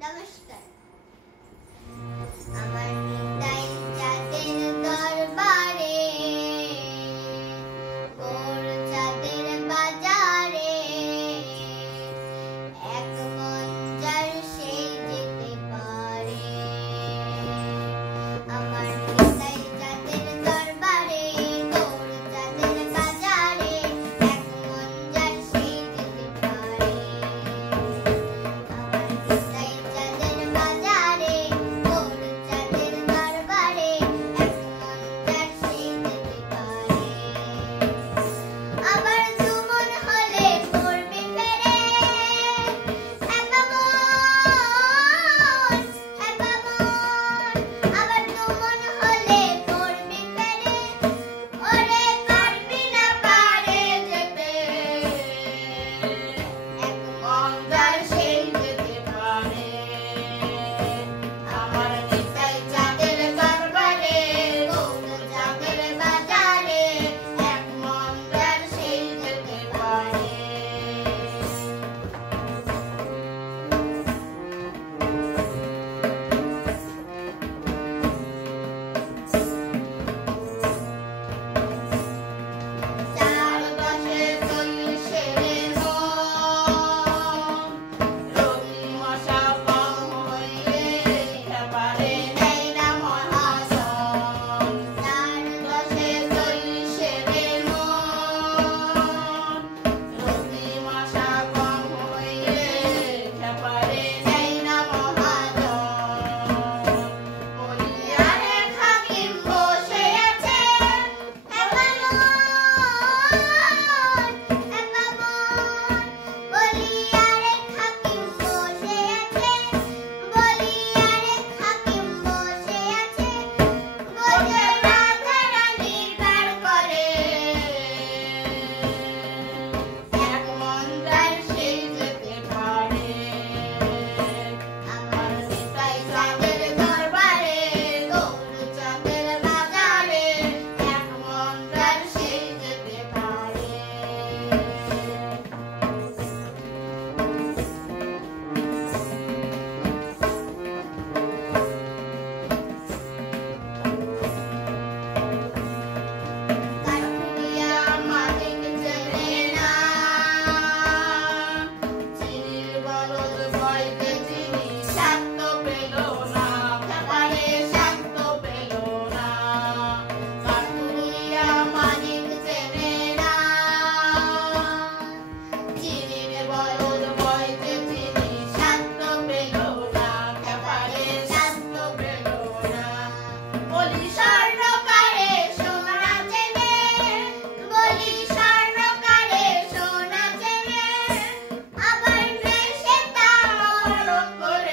नमस्कार। আমার নিতাই চাঁদের দরবারে, গোর চাঁদের বাজারে, এক মন যার সেই যেতে পারে। আমার নিতাই চাঁদের দরবারে, গোর চাঁদের বাজারে, এক মন যার সেই যেতে পারে। আমার নিতাই চাঁদের বাজারে, গোর চাঁদের দরবারে, এক মন যার সেই যেতে পারে। আবার দুমন হলে করবে ফেরে, হ্যাঁ বামন, হ্যাঁ বামন। আবার দুমন হলে করবে ফেরে, ওরে পারবি না পারে যেতে, এক মন যার সেই যেতে পারে। আমার নিতাই চাঁদের দরবারে, গোর চাঁদের বাজারে, এক মন যার সেই যেতে পারে। চারপাশে চলছে রে মন, রোগী মশা কম হইলে একেবারে নেই না মহাজন। চারপাশে চলছে রে মন, রোগী মশা কম হইলে একেবারে নেই না মহাজন। বলিয়ারে হাকিম বসে আছে, হ্যাঁ বামন, হ্যাঁ বামন। বলিয়ারে হাকিম বসে আছে, বলিয়ারে হাকিম বসে আছে, বসে রাধা রানীর বার করে, এক মন যার সেই যেতে পারে। আমার নিতাই চাঁদের দরবারে, গোর চাঁদের বাজারে, এক মন যার সেই যেতে পারে। কাঠুরিয়া মালিক চেনে না, চিনির বলদ বইতে চিনি শান্ত পেল না, একেবারে শান্ত পেল না। কাঠুরিয়া মালিক চেনে না, চিনির বলদ বইতে চিনি শান্ত পেল না, একেবারে শান্ত পেল না। বলি স্বর্ণকারে সোনা চেনে, বলি স্বর্ণকারে সোনা চেনে, আবার নেশে তা মরণ করে।